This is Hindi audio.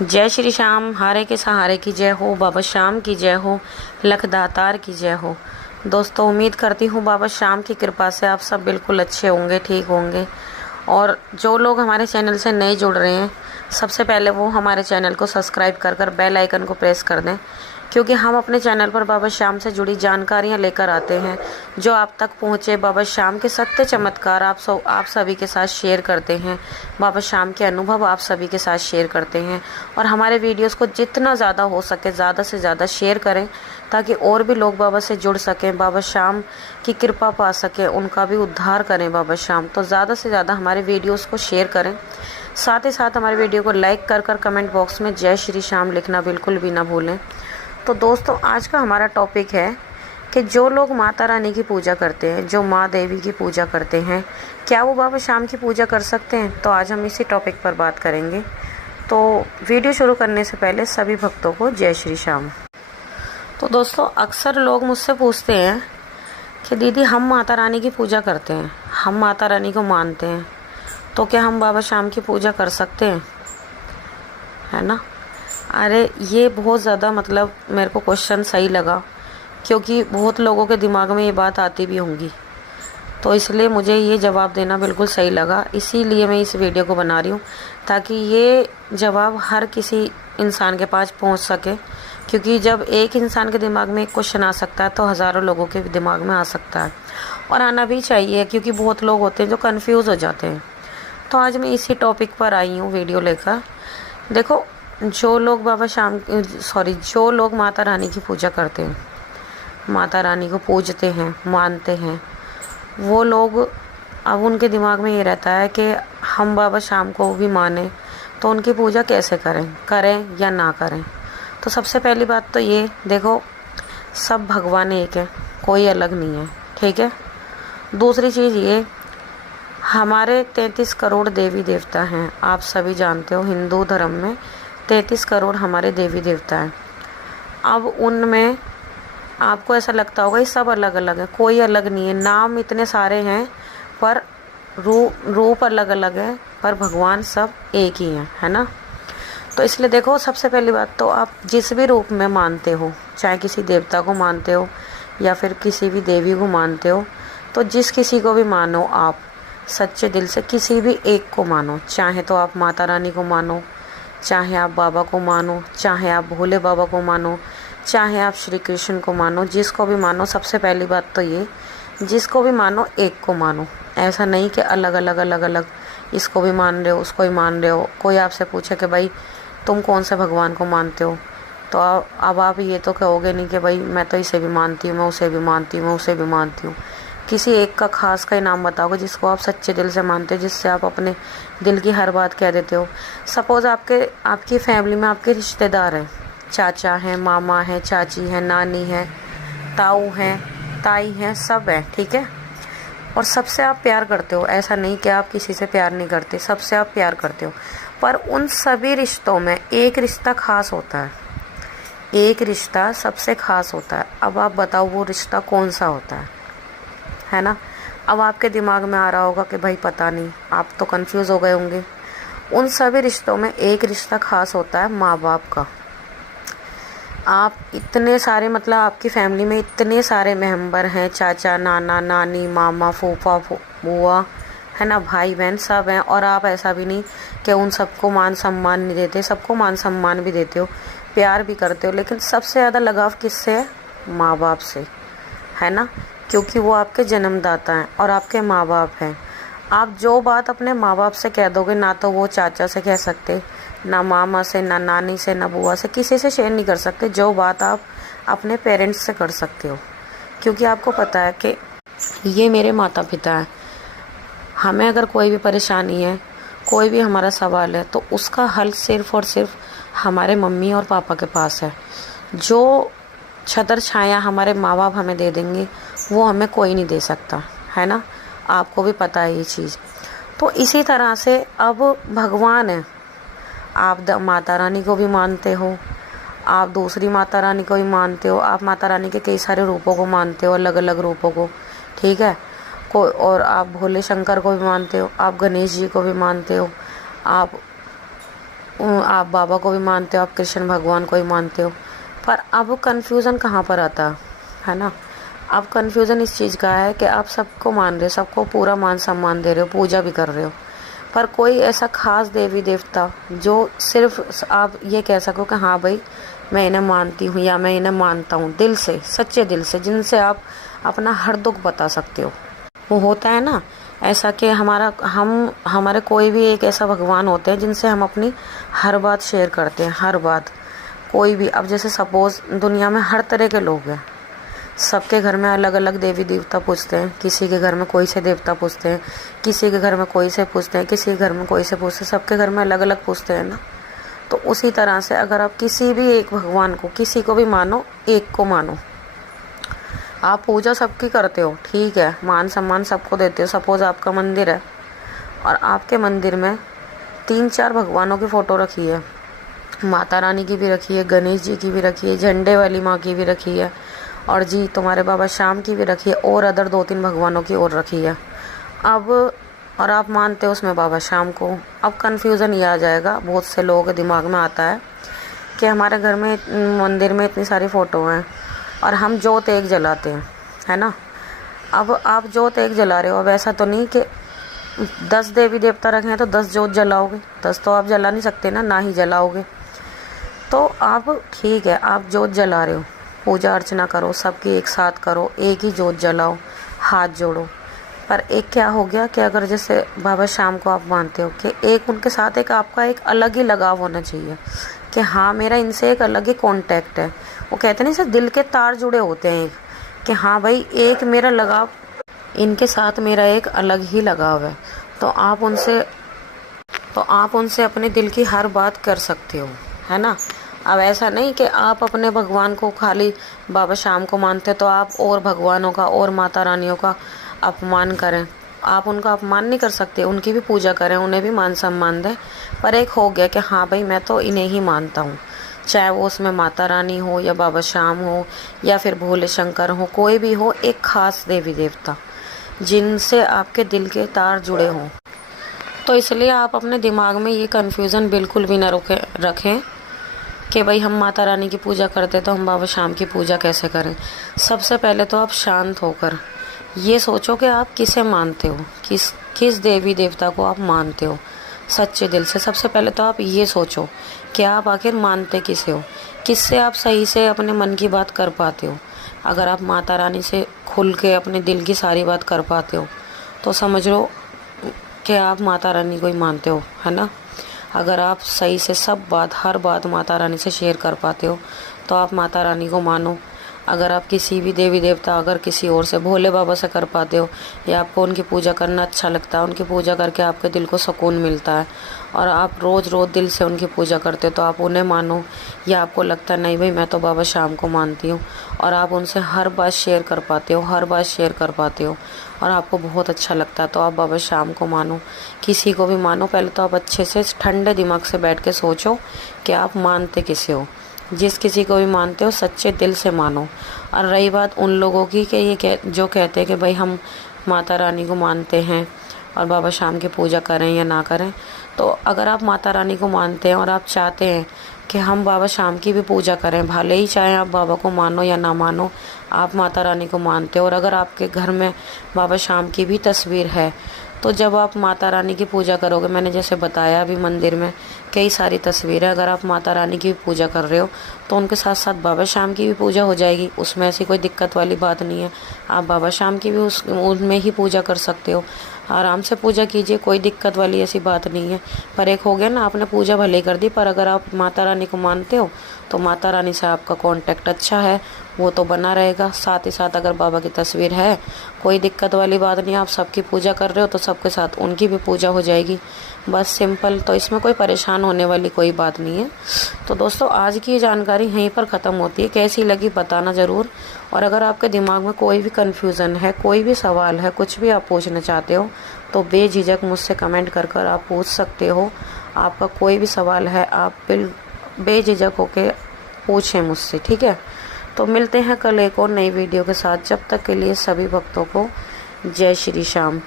जय श्री श्याम। हारे के सहारे की जय हो, बाबा श्याम की जय हो, लख दातार की जय हो। दोस्तों, उम्मीद करती हूँ बाबा श्याम की कृपा से आप सब बिल्कुल अच्छे होंगे, ठीक होंगे। और जो लोग हमारे चैनल से नए जुड़ रहे हैं, सबसे पहले वो हमारे चैनल को सब्सक्राइब कर बेल आइकन को प्रेस कर दें, क्योंकि हम अपने चैनल पर बाबा श्याम से जुड़ी जानकारियाँ लेकर आते हैं जो आप तक पहुँचे। बाबा श्याम के सत्य चमत्कार आप सभी के साथ शेयर करते हैं। बाबा श्याम के अनुभव आप सभी के साथ शेयर करते हैं। और हमारे वीडियोस को जितना ज़्यादा हो सके ज़्यादा से ज़्यादा शेयर करें, ताकि और भी लोग बाबा से जुड़ सकें, बाबा श्याम की कृपा पा सकें, उनका भी उद्धार करें बाबा श्याम। तो ज़्यादा से ज़्यादा हमारे वीडियोस को शेयर करें। साथ ही साथ हमारे वीडियो को लाइक कर कमेंट बॉक्स में जय श्री श्याम लिखना बिल्कुल भी ना भूलें। तो दोस्तों, आज का हमारा टॉपिक है कि जो लोग माता रानी की पूजा करते हैं, जो माँ देवी की पूजा करते हैं, क्या वो बाबा श्याम की पूजा कर सकते हैं? तो आज हम इसी टॉपिक पर बात करेंगे। तो वीडियो शुरू करने से पहले सभी भक्तों को जय श्री श्याम। तो दोस्तों, अक्सर लोग मुझसे पूछते हैं कि दीदी, हम माता रानी की पूजा करते हैं, हम माता रानी को मानते हैं, तो क्या हम बाबा श्याम की पूजा कर सकते हैं? है ना। अरे, ये बहुत ज़्यादा मेरे को क्वेश्चन सही लगा, क्योंकि बहुत लोगों के दिमाग में ये बात आती भी होंगी। तो इसलिए मुझे ये जवाब देना बिल्कुल सही लगा, इसीलिए मैं इस वीडियो को बना रही हूँ, ताकि ये जवाब हर किसी इंसान के पास पहुँच सके। क्योंकि जब एक इंसान के दिमाग में एक क्वेश्चन आ सकता है, तो हज़ारों लोगों के दिमाग में आ सकता है, और आना भी चाहिए, क्योंकि बहुत लोग होते हैं जो कन्फ्यूज़ हो जाते हैं। तो आज मैं इसी टॉपिक पर आई हूँ वीडियो लेकर। देखो, जो लोग माता रानी की पूजा करते हैं, माता रानी को पूजते हैं, मानते हैं, वो लोग, अब उनके दिमाग में ये रहता है कि हम बाबा श्याम को भी माने, तो उनकी पूजा कैसे करें या ना करें। तो सबसे पहली बात तो ये देखो, सब भगवान एक है, कोई अलग नहीं है, ठीक है। दूसरी चीज़ ये, हमारे 33 करोड़ देवी देवता हैं। आप सभी जानते हो, हिंदू धर्म में 33 करोड़ हमारे देवी देवता हैं। अब उनमें आपको ऐसा लगता होगा ये सब अलग अलग है, कोई अलग नहीं है। नाम इतने सारे हैं, पर रूप अलग अलग है, पर भगवान सब एक ही हैं, है ना। तो इसलिए देखो, सबसे पहली बात तो, आप जिस भी रूप में मानते हो, चाहे किसी देवता को मानते हो या फिर किसी भी देवी को मानते हो, तो जिस किसी को भी मानो, आप सच्चे दिल से किसी भी एक को मानो। चाहे तो आप माता रानी को मानो, चाहे आप बाबा को मानो, चाहे आप भोले बाबा को मानो, चाहे आप श्री कृष्ण को मानो, जिसको भी मानो। सबसे पहली बात तो ये, जिसको भी मानो एक को मानो। ऐसा नहीं कि अलग अलग इसको भी मान रहे हो, उसको भी मान रहे हो। कोई आपसे पूछे कि भाई तुम कौन से भगवान को मानते हो, तो अब आप ये तो कहोगे नहीं कि भाई मैं तो इसे भी मानती हूँ, मैं उसे भी मानती हूँ, मैं उसे भी मानती हूँ। किसी एक का खास का ही नाम बताओगे जिसको आप सच्चे दिल से मानते हो, जिससे आप अपने दिल की हर बात कह देते हो। सपोज़ आपकी फैमिली में आपके रिश्तेदार हैं, चाचा हैं, मामा हैं, चाची हैं, नानी हैं, ताऊ हैं, ताई हैं, सब हैं, ठीक है। और सबसे आप प्यार करते हो, ऐसा नहीं कि आप किसी से प्यार नहीं करते, सबसे आप प्यार करते हो। पर उन सभी रिश्तों में एक रिश्ता खास होता है, एक रिश्ता सबसे खास होता है। अब आप बताओ वो रिश्ता कौन सा होता है ना। अब आपके दिमाग में आ रहा होगा कि भाई पता नहीं, आप तो कंफ्यूज हो गए होंगे। उन सभी रिश्तों में एक रिश्ता खास होता है, माँ बाप का। आप इतने सारे, आपकी फैमिली में इतने सारे मेंबर हैं, चाचा, नाना, नानी, मामा, फूफा, बुआ, है ना, भाई बहन सब हैं। और आप ऐसा भी नहीं कि उन सबको मान सम्मान नहीं देते, सबको मान सम्मान भी देते हो, प्यार भी करते हो। लेकिन सबसे ज़्यादा लगाव किससे है? माँ बाप से, है ना, क्योंकि वो आपके जन्मदाता हैं और आपके माँ बाप हैं। आप जो बात अपने माँ बाप से कह दोगे, ना तो वो चाचा से कह सकते, ना मामा से, ना नानी से, ना बुआ से, किसी से शेयर नहीं कर सकते जो बात आप अपने पेरेंट्स से कर सकते हो। क्योंकि आपको पता है कि ये मेरे माता पिता हैं। हमें अगर कोई भी परेशानी है, कोई भी हमारा सवाल है, तो उसका हल सिर्फ़ और सिर्फ हमारे मम्मी और पापा के पास है। जो छतर छाया हमारे माँ बाप हमें दे देंगे, वो हमें कोई नहीं दे सकता, है ना। आपको भी पता है ये चीज़। तो इसी तरह से अब भगवान है, आप माता रानी को भी मानते हो, आप दूसरी माता रानी को भी मानते हो, आप माता रानी के कई सारे रूपों को मानते हो, अलग अलग रूपों को, ठीक है। और आप भोले शंकर को भी मानते हो, आप गणेश जी को भी मानते हो, आप आप बाबा को भी मानते हो, आप कृष्ण भगवान को भी मानते हो, पर अब कन्फ्यूज़न कहाँ पर आता है ना। अब कन्फ्यूज़न इस चीज़ का है कि आप सबको मान रहे हो, सबको पूरा मान सम्मान दे रहे हो, पूजा भी कर रहे हो, पर कोई ऐसा खास देवी देवता जो सिर्फ आप ये कह सको कि हाँ भाई मैं इन्हें मानती हूँ या मैं इन्हें मानता हूँ दिल से, सच्चे दिल से, जिनसे आप अपना हर दुख बता सकते हो। वो होता है ना ऐसा कि हमारे कोई भी एक ऐसा भगवान होते हैं जिनसे हम अपनी हर बात शेयर करते हैं, हर बात, कोई भी। अब जैसे सपोज़ दुनिया में हर तरह के लोग हैं, सबके घर में अलग अलग देवी देवता पूजते हैं, किसी के घर में कोई से देवता पूजते हैं, किसी के घर में कोई से पूजते हैं, किसी के घर में कोई से पूजते हैं, सबके घर में अलग अलग पूजते हैं ना। तो उसी तरह से अगर आप किसी भी एक भगवान को, किसी को भी मानो, एक को मानो, आप पूजा सबकी करते हो, ठीक है, मान सम्मान सबको देते हो। सपोज़ आपका मंदिर है और आपके मंदिर में 3-4 भगवानों की फ़ोटो रखी है, माता रानी की भी रखी है, गणेश जी की भी रखी है, झंडे वाली माँ की भी रखी है, और जी तुम्हारे बाबा श्याम की भी रखी है, और अदर 2-3 भगवानों की और रखी है। अब और आप मानते हो उसमें बाबा श्याम को। अब कन्फ्यूज़न ये आ जाएगा, बहुत से लोगों के दिमाग में आता है कि हमारे घर में मंदिर में इतनी सारी फ़ोटो हैं और हम जोत एक जलाते हैं, है ना। अब आप जोत एक जला रहे हो, अब ऐसा तो नहीं कि 10 देवी देवता रखे हैं तो 10 जोत जलाओगे, 10 तो आप जला नहीं सकते ना ही जलाओगे। तो आप ठीक है, आप जोत जला रहे हो, पूजा अर्चना करो, सबकी एक साथ करो, एक ही जोत जलाओ, हाथ जोड़ो। पर एक क्या हो गया कि अगर जैसे बाबा श्याम को आप मानते हो कि एक उनके साथ एक आपका एक अलग ही लगाव होना चाहिए कि हाँ मेरा इनसे एक अलग ही कांटेक्ट है। वो कहते हैं ना, सिर्फ दिल के तार जुड़े होते हैं कि हाँ भाई एक मेरा लगाव, इनके साथ मेरा एक अलग ही लगाव है। तो आप उनसे अपने दिल की हर बात कर सकते हो, है ना। अब ऐसा नहीं कि आप अपने भगवान को खाली बाबा श्याम को मानते तो आप और भगवानों का और माता रानियों का अपमान करें। आप उनका अपमान नहीं कर सकते, उनकी भी पूजा करें, उन्हें भी मान सम्मान दें। पर एक हो गया कि हाँ भाई मैं तो इन्हें ही मानता हूँ, चाहे वो उसमें माता रानी हो या बाबा श्याम हो या फिर भोले शंकर हो, कोई भी हो, एक खास देवी देवता जिनसे आपके दिल के तार जुड़े हों। तो इसलिए आप अपने दिमाग में ये कन्फ्यूज़न बिल्कुल भी ना रखें कि भाई हम माता रानी की पूजा करते तो हम बाबा श्याम की पूजा कैसे करें। सबसे पहले तो आप शांत होकर ये सोचो कि आप किसे मानते हो, किस देवी देवता को आप मानते हो सच्चे दिल से। सबसे पहले तो आप ये सोचो कि आप आखिर मानते किसे हो, किससे आप सही से अपने मन की बात कर पाते हो। अगर आप माता रानी से खुल के अपने दिल की सारी बात कर पाते हो तो समझ लो कि आप माता रानी को ही मानते हो, है ना। अगर आप सही से सब बात, हर बात माता रानी से शेयर कर पाते हो तो आप माता रानी को मानो। अगर आप किसी भी देवी देवता, अगर किसी और से, भोले बाबा से कर पाते हो या आपको उनकी पूजा करना अच्छा लगता है, उनकी पूजा करके आपके दिल को सुकून मिलता है और आप रोज़ रोज़ दिल से उनकी पूजा करते हो तो आप उन्हें मानो। या आपको लगता है नहीं भाई मैं तो बाबा श्याम को मानती हूँ और आप उनसे हर बात शेयर कर पाते हो, हर बात शेयर कर पाते हो और आपको बहुत अच्छा लगता है तो आप बाबा श्याम को मानो। किसी को भी मानो, पहले तो आप अच्छे से ठंडे दिमाग से बैठ के सोचो कि आप मानते किसे हो। जिस किसी को भी मानते हो सच्चे दिल से मानो। और रही बात उन लोगों की कि जो कहते हैं कि भाई हम माता रानी को मानते हैं और बाबा श्याम की पूजा करें या ना करें, तो अगर आप माता रानी को मानते हैं और आप चाहते हैं कि हम बाबा श्याम की भी पूजा करें, भले ही चाहे आप बाबा को मानो या ना मानो, आप माता रानी को मानते हो और अगर आपके घर में बाबा श्याम की भी तस्वीर है तो जब आप माता रानी की पूजा करोगे, मैंने जैसे बताया अभी मंदिर में कई सारी तस्वीरें, अगर आप माता रानी की भी पूजा कर रहे हो तो उनके साथ साथ बाबा श्याम की भी पूजा हो जाएगी। उसमें ऐसी कोई दिक्कत वाली बात नहीं है। आप बाबा श्याम की भी उनमें ही पूजा कर सकते हो, आराम से पूजा कीजिए, कोई दिक्कत वाली ऐसी बात नहीं है। पर एक हो गया ना, आपने पूजा भले ही कर दी, पर अगर आप माता रानी को मानते हो तो माता रानी से आपका कांटेक्ट अच्छा है, वो तो बना रहेगा। साथ ही साथ अगर बाबा की तस्वीर है, कोई दिक्कत वाली बात नहीं, आप सबकी पूजा कर रहे हो तो सबके साथ उनकी भी पूजा हो जाएगी। बस सिंपल, तो इसमें कोई परेशान होने वाली कोई बात नहीं है। तो दोस्तों आज की ये जानकारी यहीं पर ख़त्म होती है। कैसी लगी बताना ज़रूर। और अगर आपके दिमाग में कोई भी कन्फ्यूज़न है, कोई भी सवाल है, कुछ भी आप पूछना चाहते हो तो बेझिझक मुझसे कमेंट कर आप पूछ सकते हो। आपका कोई भी सवाल है आप बेझिझक होके पूछें मुझसे, ठीक है। तो मिलते हैं कल एक और नई वीडियो के साथ। जब तक के लिए सभी भक्तों को जय श्री श्याम।